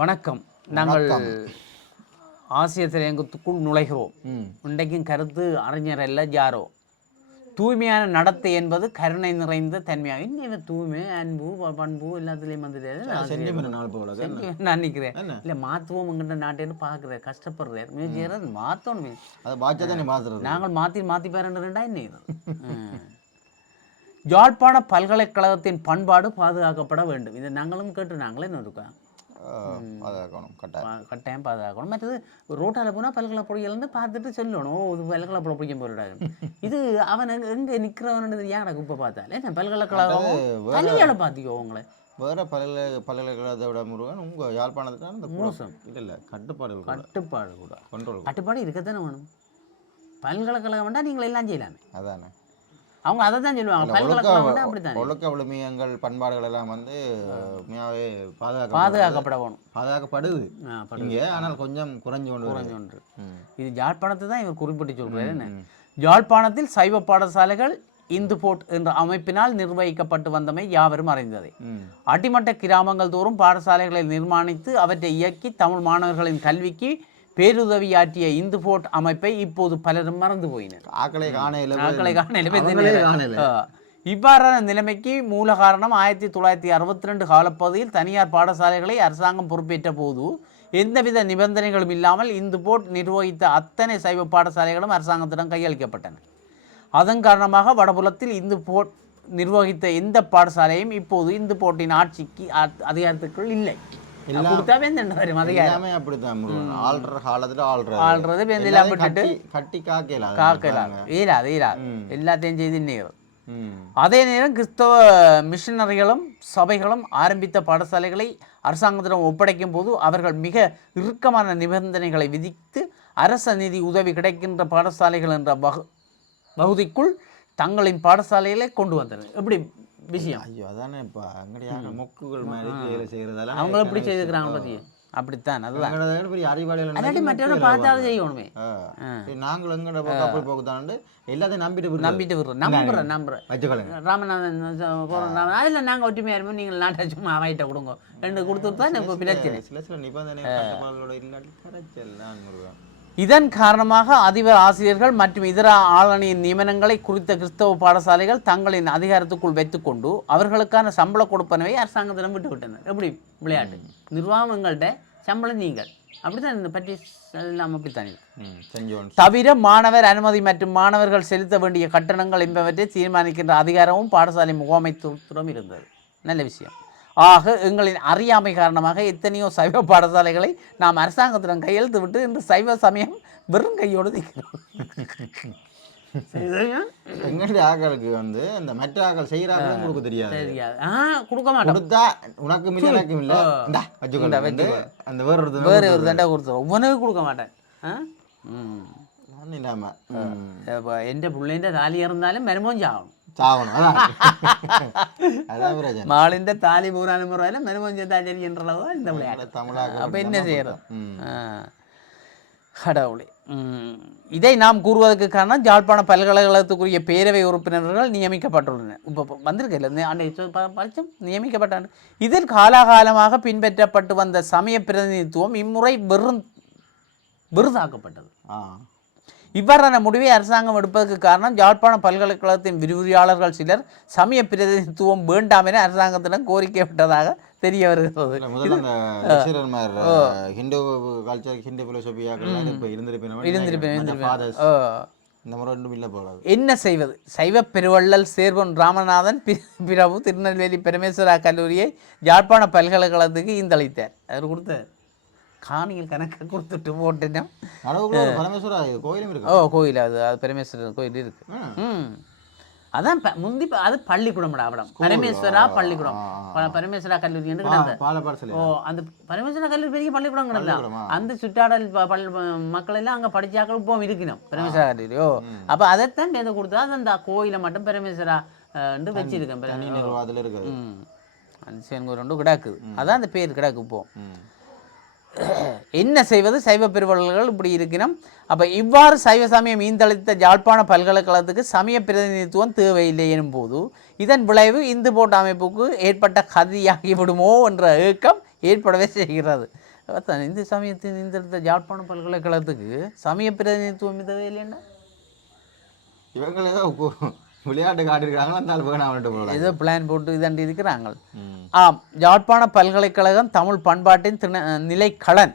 வணக்கம். நாங்கள் ஆசிய திரையங்கத்துக்குள் நுழைகிறோம். இன்றைக்கும் கருத்து அறிஞர் அல்ல யாரோ தூய்மையான நடத்தை என்பது கருணை நிறைந்த தன்மையாக இன்னும் தூய்மை அன்பு பண்பு எல்லாத்துலேயும் வந்துட்டு நான் நிற்கிறேன் இல்லை மாற்றுவோம் எங்கிட்ட நாட்டேன்னு பார்க்குறேன். கஷ்டப்படுறேன். மியூசியர் மாற்றணும் அதை பாய்ச்சா தானே மாத்துறது. நாங்கள் மாற்றி மாற்றி பேரண்டா என்ன இது? ம். யாழ்ப்பாண பல்கலைக்கழகத்தின் பண்பாடு பாதுகாக்கப்பட வேண்டும். இதை நாங்களும் கேட்டு நாங்களே இருக்கோம்? பாதுகாக்கணும் கட்டாயம். கட்டாயம் பாதுகாக்கணும். மற்றது ரோட்டால் போனால் பல்கலை பொடியிலேருந்து பார்த்துட்டு சொல்லணும். இது பல்கலை பொடி பிடிக்கும் போயிடாது இது அவன் எங்க நிற்கிறவனது ஏன் எனக்கு இப்போ பார்த்தாலே என்ன பல்கலைக்கழகம் கல்வியால் பார்த்திக்கோ உங்களை. வேற பல்கலை பல்கலைக்கழகத்தை விட முருகன் உங்க யாழ்ப்பாணத்துல இந்த மோசம். இல்ல இல்ல கட்டுப்பாடுகள் கூட. கட்டுப்பாடு கூட. கண்ட்ரோல் கட்டுப்பாடு இருக்கத்தானே வேணும். பல்கலைக்கழகம் வேண்டாம் நீங்கள் எல்லாம் செய்யலாமே. அதானே. அவங்க அதை தான் சொல்லுவாங்க. பல்கலைக்கழகம் வேண்டாம் அப்படி தானே ஒழுக்க விழுமியங்கள் பண்பாடுகள் எல்லாம் வந்து உண்மையாவே பாதுகாக்க பாதுகாக்கப்பட வேணும் பாதுகாக்கப்படுது இங்க ஆனால் கொஞ்சம் குறைஞ்சு கொண்டு வருது. ஒன்று. இது யாழ்ப்பாணத்தை தான் இவர் குறிப்பிட்டு சொல்றாரு. என்ன? யாழ்ப்பாணத்தில் சைவ பாடசாலைகள் இந்து போட் என்ற அமைப்பினால் நிர்வகிக்கப்பட்டு வந்தமை யாவரும் அறிந்ததே. அடிமட்ட கிராமங்கள் தோறும் பாடசாலைகளை நிர்மாணித்து அவற்றை இயக்கி தமிழ் மாணவர்களின் கல்விக்கு பேருதவியாற்றிய இந்து போட் அமைப்பை இப்போது பலரும் மறந்து போயினர். ஆக்களை காணையில இவ்வாறான நிலைமைக்கு மூல காரணம் ஆயிரத்தி தொள்ளாயிரத்தி அறுபத்தி ரெண்டு காலப்பகுதியில் தனியார் பாடசாலைகளை அரசாங்கம் பொறுப்பேற்ற போது எந்தவித நிபந்தனைகளும் இல்லாமல் இந்து போட் நிர்வகித்த அத்தனை சைவ பாடசாலைகளும் அரசாங்கத்திடம் கையளிக்கப்பட்டன. அதன் காரணமாக வடபுலத்தில் இந்து போட் நிர்வகித்த எந்த பாடசாலையும் இப்போது இந்து போட்டின் ஆட்சிக்கு அதிகாரத்துக்குள் இல்லை. எல்லாமே அப்படித்தான் முருகன். ஆள்ற காலத்துல ஆள்ற ஆள்றது கட்டி எல்லாத்தையும் செய்து அதே நேரம் கிறிஸ்தவ மிஷனரிகளும் சபைகளும் ஆரம்பித்த பாடசாலைகளை அரசாங்கத்திடம் ஒப்படைக்கும் போது அவர்கள் மிக இறுக்கமான நிபந்தனைகளை விதித்து அரச நிதி உதவி கிடைக்கின்ற பாடசாலைகள் என்ற பகு பகுதிக்குள் தங்களின் பாடசாலைகளை கொண்டு வந்தனர். எப்படி விஷயம். ஐயோ அதானே இப்ப அங்கடியாக மொக்குகள் மாதிரி வேலை செய்யறதெல்லாம் அவங்க எப்படி செய்திருக்கிறாங்க பத்தி அப்படித்தான் அதுதான். பெரிய அறிவாளிகள் அல்லாட்டி மற்றவரை பார்த்தாவது செய்யணுமே. நாங்கள் எங்கட அப்படி போக்குதாண்டு எல்லாத்தையும் நம்பிட்டு. நம்பிட்டு விடுறோம் நம்புறேன் நம்புறேன். வச்சுக்கொள்ளுங்க ராமநாதன் போகிறோம் ராமன் அதில் நாங்கள் ஒற்றுமையாக இருப்போம். நீங்கள் நாட்டை சும்மா அவாயிட்ட கொடுங்க. ரெண்டு கொடுத்துட்டு தான் எனக்கு பிரச்சனை. சில சில நிபந்தனை இல்லாட்டி கரைச்சல் தான் முருகன் இதன் காரணமாக அதிபர் ஆசிரியர்கள் மற்றும் இதர ஆளணியின் நியமனங்களை குறித்த கிறிஸ்தவ பாடசாலைகள் தங்களின் அதிகாரத்துக்குள் வைத்துக்கொண்டு அவர்களுக்கான சம்பள கொடுப்பனவை அரசாங்கத்திடம் விட்டு விட்டனர் எப்படி? விளையாட்டு. நிர்வாகங்கள்ட்ட சம்பளம் நீங்கள். அப்படித்தான் இந்த பற்றி எல்லாம் அப்படித்தானே? தவிர மாணவர் அனுமதி மற்றும் மாணவர்கள் செலுத்த வேண்டிய கட்டணங்கள் என்பவற்றை தீர்மானிக்கின்ற அதிகாரமும் பாடசாலை முகாமைத்துவத்திடம் இருந்தது. நல்ல விஷயம். ஆக எங்களின் அறியாமை காரணமாக எத்தனையோ சைவ பாடசாலைகளை நாம் அரசாங்கத்திடம் கையெழுத்து விட்டு இன்று சைவ சமயம் வெறும் கையோடு நிற்கிறோம் சரியா? எங்களுடைய ஆக்களுக்கு வந்து இந்த மற்ற ஆக்கள் செய்யறாங்களும் கொடுக்க தெரியாது தெரியாது ஆ கொடுக்க மாட்டோம் கொடுத்தா உனக்கும் இல்லை எனக்கும் இல்லை இந்தா வச்சுக்கொள்ள வந்து அந்த வேற ஒருத்தர் வேறு ஒரு தண்டை கொடுத்துருவோம் ஒவ்வொன்றுக்கும் கொடுக்க மாட்டேன் ஆ ம் ஒன்றும் இல்லாம ம். இப்போ എൻ്റെ പുള്ളേൻ്റെ താലി ഇറന്നാലും മരുമോൻ ചാവണം சாவணும் மாளிந்த தாலி பூரான முறையில் தான் இந்த விளையாட்டு தமிழாக அப்போ என்ன செய்யறது ம். கடவுளே. இதை நாம் கூறுவதற்கு காரணம் யாழ்ப்பாண பல்கலைக்கழகத்துக்குரிய பேரவை உறுப்பினர்கள் நியமிக்கப்பட்டுள்ளனர் இப்போ வந்திருக்கல பட்சம் நியமிக்கப்பட்டாங்க இதில் காலாகாலமாக பின்பற்றப்பட்டு வந்த சமய பிரதிநிதித்துவம் இம்முறை வெறும் விருதாக்கப்பட்டது இவ்வாறான முடிவை அரசாங்கம் எடுப்பதற்கு காரணம் யாழ்ப்பாண பல்கலைக்கழகத்தின் விரிவுரையாளர்கள் சிலர் சமய பிரதிநிதித்துவம் வேண்டாம் என அரசாங்கத்திடம் கோரிக்கை விட்டதாக தெரிய வருகிறது. ஹிந்து கல்ச்சர் ஹிந்து இருந்திருப்பேன் என்ன செய்வது? சைவ பெருவள்ளல் சேர்வன் ராமநாதன் பிரபு திருநெல்வேலி பரமேஸ்வரா கல்லூரியை யாழ்ப்பாண பல்கலைக்கழகத்துக்கு இந்தளித்தார். அவர் கொடுத்தார். காணியில் கணக்கு கொடுத்துட்டு பரமேஸ்வரா கோயிலும் இருக்கு? ஓ கோயில் அது அது பரமேஸ்வரர் கோயில் இருக்கு. ம். அதான் முந்தி அது பள்ளிக்கூடம்டா அவிடம் பரமேஸ்வரா பள்ளிக்கூடம். பரமேஸ்வரா கல்லூரி என்று ஓ அந்த பரமேஸ்வரா கல்லூரி பெரிய பள்ளிக்கூடம்? கிடந்தா? அந்த சுற்றாடல் மக்கள் எல்லாம் அங்கே படிச்சாக்கள் இப்போ இருக்கணும். பரமேஸ்வரா கல்லூரி. ஓ அப்போ அதைத்தான் எதை கொடுத்தா அது அந்த கோயிலை மட்டும் பரமேஸ்வரா அஹ், வச்சிருக்கேன். பர- தனி நிர்வாகத்தில் இருக்குது. அந்த சிவன் ரெண்டும் கிடக்குது. அதான் அந்த பேர் கிடக்கு இப்போ என்ன செய்வது? சைவ பெருவர்கள் இப்படி இருக்கிறோம் அப்போ இவ்வாறு சைவ சமயம் ஈந்தளித்த யாழ்ப்பாண பல்கலைக்கழகத்துக்கு சமய பிரதிநிதித்துவம் தேவையில்லை எனும்போது இதன் விளைவு இந்து போட்ட அமைப்புக்கு ஏற்பட்ட கதியாகிவிடுமோ என்ற ஏக்கம் ஏற்படவே செய்கிறது. அதான் இந்து சமயத்தின் இந்த இடத்த யாழ்ப்பாண பல்கலைக்கழகத்துக்கு சமய பிரதிநிதித்துவம் தேவையில்லைன்னா இல்லைன்னா இவங்க விளையாட்டு காட்டிருக்காங்களா அந்த வேணாம் ஏதோ பிளான் போட்டு இதாண்டி இருக்கிறாங்க. ஆம் யாழ்ப்பாண பல்கலைக்கழகம் தமிழ் பண்பாட்டின் திண நிலைக்களன்.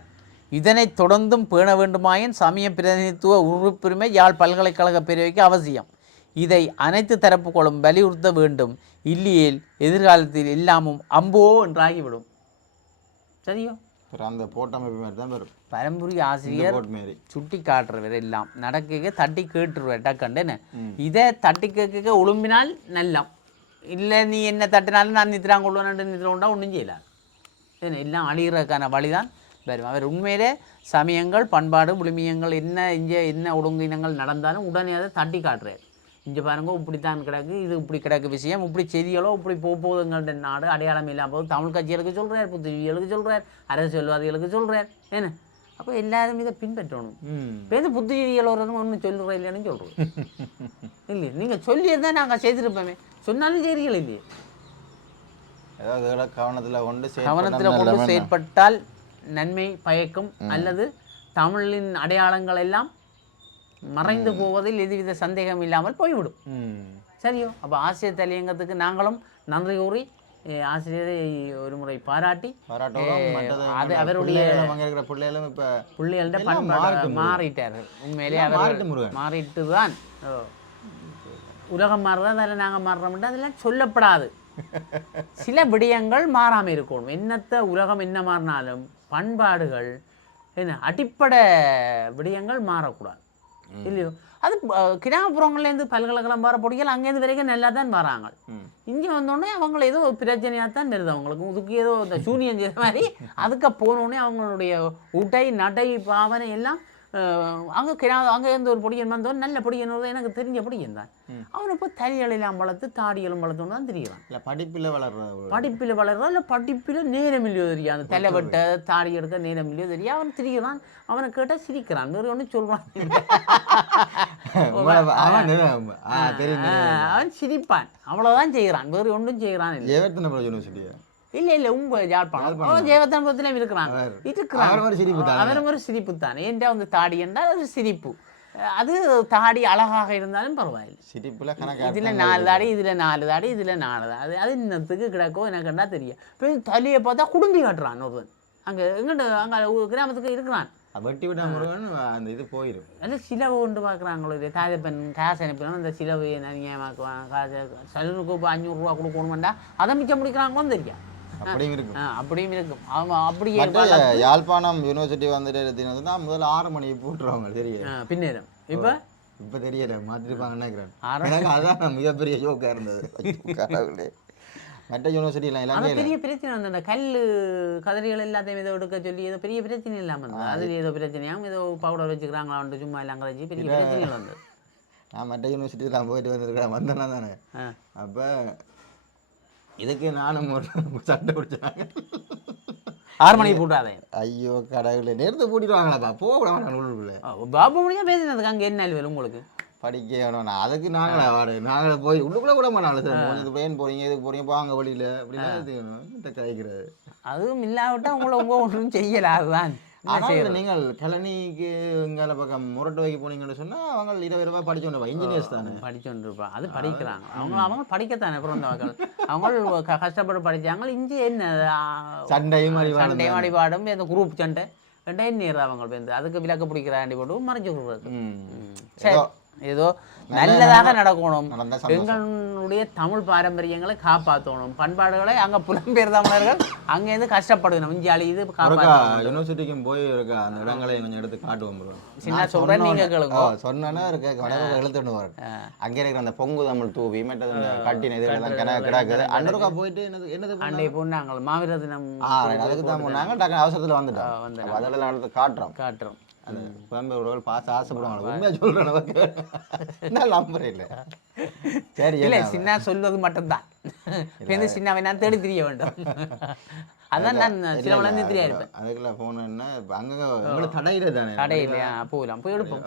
இதனைத் தொடர்ந்தும் பேண வேண்டுமாயின் சமய பிரதிநிதித்துவ உறுப்புரிமை யாழ் பல்கலைக்கழக பிரிவுக்கு அவசியம். இதை அனைத்து தரப்புகளும் வலியுறுத்த வேண்டும். இல்லையேல் எதிர்காலத்தில் எல்லாமும் அம்போ என்றாகிவிடும். சரியோ? அந்த போட்டமைப்பு மாதிரி தான் வரும். பரம்புரி ஆசிரியர் சுட்டி காட்டுறவர் எல்லாம். நடக்க தட்டி கேட்டுருவர் டக்கண்டேன்னு இதை தட்டி கேட்க ஒழும்பினால் நல்லம். இல்லை நீ என்ன தட்டினாலும் நான் நித்திராங்க கொள்வேன் நித்திரா ஒன்றும் செய்யல. என்ன எல்லாம் அழிகிறதுக்கான வழிதான் வரும்? அவர் உண்மையிலே சமயங்கள் பண்பாடு விழுமியங்கள் என்ன இங்கே என்ன ஒழுங்கினங்கள் நடந்தாலும் உடனே அதை தட்டி காட்டுறார். இங்கே பாருங்க இப்படித்தான் கிடக்கு இது இப்படி கிடக்கு விஷயம் இப்படி செய்திகளோ இப்படி போக போகுதுங்கள்ட்ட நாடு அடையாளம் இல்லாமல் போது தமிழ் கட்சிகளுக்கு சொல்கிறார் புத்திஜீவிகளுக்கு சொல்கிறார் அரசியல்வாதிகளுக்கு சொல்கிறார் என்ன? அப்போ எல்லாரும் இதை பின்பற்றணும் இப்போ எது புத்திஜீவிகள் வரணும் ஒன்றும் சொல்லுறோம் இல்லைன்னு சொல்கிறோம் இல்லையே நீங்கள் சொல்லியிருந்தா நாங்கள் செய்திருப்போமே சொன்னாலும் செய்றீர்கள் இல்லையே ஏதாவது கவனத்துல கொண்டு கவனத்தில் கொண்டு. செயற்பட்டால் நன்மை பயக்கும் அல்லது தமிழின் அடையாளங்கள் எல்லாம் மறைந்து போவதில் எதுவித சந்தேகம் இல்லாமல் போய்விடும் சரியோ அப்போ ஆசிரியர் தலையங்கத்துக்கு நாங்களும் நன்றி கூறி ஆசிரியரை ஒரு முறை பாராட்டி அவருடைய பிள்ளைகளும் இப்ப பிள்ளைகள்ட்ட எல்லாம் பண்பாடு மாறிட்டு மாறிட்டார்கள் உண்மையிலே எல்லாம் அவர் மாறிட்டு தான். உலகம் மாறுறதா அதில் நாங்கள் மாறுறோம்ட்டு அதெல்லாம் சொல்லப்படாது. சில விடயங்கள் மாறாமல் இருக்கணும். என்னத்த உலகம் என்ன மாறினாலும் பண்பாடுகள் என்ன அடிப்படை விடயங்கள் மாறக்கூடாது. இல்லையோ? அது கிராமப்புறங்கள்லேருந்து பல்கலைக்கழகம் வர பொடிகள் அங்கேருந்து வரைக்கும் நல்லா தான் வராங்க. இங்கே வந்தோடனே அவங்கள ஏதோ பிரச்சனையாக தான் தெரியுது அவங்களுக்கு இதுக்கு ஏதோ இந்த சூனியம் செய்த மாதிரி அதுக்கு போனோடனே அவங்களுடைய உடை நடை பாவனை எல்லாம் அங்கே கிரா அங்கே இருந்து ஒரு பொடியன் வந்தவன் நல்ல பொடியன் வருது எனக்கு தெரிஞ்ச பொடியன் தான். அவனை இப்போ தலையெல்லாம் வளர்த்து தாடியெல்லாம் வளர்த்தோன்னு தான் தெரியுறான் இல்ல படிப்புல வளர்ற ஒரு- படிப்பில் வளர்றா இல்லை படிப்பில் நேரம் இல்லையோ தெரியும் அந்த தலை வெட்ட தாடி எடுக்க நேரம் இல்லையோ தெரியும் அவன் திரிகிறான் அவனை கேட்டால் சிரிக்கிறான். வேறு ஒன்று சொல்கிறான் அவன் சிரிப்பான். அவ்வளோதான் செய்கிறான் வேறு ஒன்றும் செய்கிறான் இல்லை. இல்ல இல்ல உங்க யாழ்ப்பாணம். ஓ ஜெயவர்த்தனபுரத்திலும் இருக்கிறாங்க. இருக்கிறாங்க. அவரும் ஒரு சிரிப்பு தானே? என்ற வந்து தாடி என்றால் அது சிரிப்பு. அது தாடி அழகாக இருந்தாலும் பரவாயில்லை. சிரிப்புல கணக்கா இதுல நாலு தாடி இதுல நாலு தாடி இதுல நாலு தாடி. அது இன்னத்துக்கு கிடக்கோ எனக்கு என்ன தெரியும். இப்போ தலையை பார்த்தா குடும்பி காட்டுறான் ஒருவன். அங்க எங்கிட்ட அங்க கிராமத்துக்கு இருக்கிறான். வெட்டி விட்டா முருகன் அந்த இது போயிடும் அது சிலவு கொண்டு பார்க்குறாங்களோ இது? தாஜப்பன் காசு அனுப்பினா இந்த சிலவு நியாயமாக்குவான் காசு சலூனுக்கு இப்போ அஞ்சூறுரூவா கொடுக்கணுமெண்டா அதை மிச்சம் முடிக்கிறாங்களோன்னு தெரியும் அப்படியும் இருக்கும். அப்படியும் இருக்கும். அவங்க அப்படியே யாழ்ப்பாணம் யூனிவர்சிட்டி வந்துட்டு எடுத்தீங்கன்னா முதல்ல ஆறு மணிக்கு போட்டுருவாங்க தெரியும் ஆ, பின்னேறம் இப்போ? இப்ப தெரியல மாற்றிருப்பாங்கன்னு நினைக்கிறேன். எனக்கு அதான் மிகப்பெரிய யோக்கா இருந்தது. கடவுளே. மற்ற யூனிவர்சிட்டிலாம் இலங்கையில் பெரிய பிரச்சனை வந்து அந்த கல் கதிரிகள் எல்லாத்தையும் ஏதோ எடுக்க சொல்லி ஏதோ பெரிய பிரச்சனை இல்லாமல் இருந்தது. அது ஏதோ பிரச்சனையாம் ஏதோ பவுடர் வச்சுக்கிறாங்களான்ட்டு சும்மா எல்லாம் பெரிய பிரச்சனைகள் வந்தது. நான் மற்ற யூனிவர்சிட்டிலாம் போயிட்டு வந்திருக்கிறேன் வந்தேன்னா தானே. அப்போ இதுக்கு நானும் ஒரு சட்டை பிடிச்சாங்க. ஆறு மணிக்கு போட்டாதே ஐயோ கடவுளே. நேரத்தை பூட்டிடுவாங்களாப்பா போக விட மாட்டாங்க உள்ளுக்குள்ள பாபு மணியாக பேசினதுக்கு அங்கே என்ன வேலை உங்களுக்கு? படிக்க வேணும் நான் அதுக்கு நாங்களே வாடு நாங்களே போய் உள்ளுக்குள்ள விட மாட்டாங்க சார். கொஞ்சம் பேன் போறீங்க இதுக்கு போறீங்க போங்க வழியில அப்படின்னா இது இந்த கதைக்கிறது அதுவும் இல்லாவிட்டால் உங்களை உங்க ஒன்றும் செய்யல அதுதான். என்ன ஆனால்? நீங்கள் கழனிக்கு இங்கால பக்கம் முரட்டு வைக்க போனீங்கன்னு சொன்னா அவங்க இரவு இரவா படிச்சோன்னு இன்ஜினியர்ஸ் தானே. படிச்சுட்டு இருப்பான் அது படிக்கிறாங்க. அவங்க அவங்க படிக்கத்தானே பிறந்த மக்கள் அவங்க கஷ்டப்பட்டு படிச்சாங்க. இஞ்சி என்ன? சண்டையும் சண்டை அடிபாடும் இந்த குரூப் சண்டை. ரெண்டே நேரம் அவங்க அதுக்கு விளக்க பிடிக்கிறாண்டி போட்டு மறைச்சு விடுறது ம். சரி. ஏதோ நல்லதாக நடக்கணும். எங்களுடைய தமிழ் பாரம்பரியங்களை காப்பாற்றணும் பண்பாடுகளை அங்க புலம்பெயர் தமிழர்கள் அங்கேருந்து கஷ்டப்படணும் இஞ்சாலி இது யூனிவர்சிட்டிக்கும் போய் இருக்கா அந்த இடங்களை கொஞ்சம் எடுத்து காட்டுவோம். சின்ன நான் சொல்றேன், சொன்ன நீங்க உடனே- கேளுங்க. சொன்னேன்னா இருக்க. வடக்கு எழுத்துட்டு வரும். அங்கே இருக்கிற அந்த பொங்கு தமிழ் தூவி மற்றது கட்டின இது கிடக்குது. அண்டருக்கா போயிட்டு என்னது என்னது பண்ணாங்க? அண்டை போனாங்க மாவீர தினம் அதுக்கு தான் போனாங்க. டக்குனு அவசரத்தில் வந்துட்டோம். எடுத்து காட்டுறோம். காட்டுறோம். அந்த குழம்பு பாச ஆசைப்படுவாங்க. உண்மையா சொல்றேன் நமக்கு. என்ன நம்பர் இல்லை. சரி இல்ல? சின்ன சொல்வது மட்டும்தான். இப்போ சின்ன வேணா தேடி தெரிய வேண்டும். அதான் நான் சில வளர்ந்து தெரியா இருப்பேன். அதுக்குள்ள போன் என்ன? இப்ப அங்க உங்களுக்கு தடையில தானே? கடையிலையா போகலாம் போய் எடுப்போம்.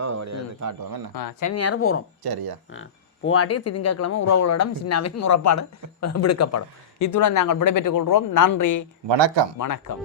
காட்டுவாங்க. சனி நேரம் போகிறோம் சரியா. போவாட்டி திங்கட்கிழமை உறவுகளிடம் சின்னாவின் முறைப்பாடு விடுக்கப்படும். இத்துடன் நாங்கள் விடைபெற்றுக் கொள்கிறோம். நன்றி. வணக்கம். வணக்கம்.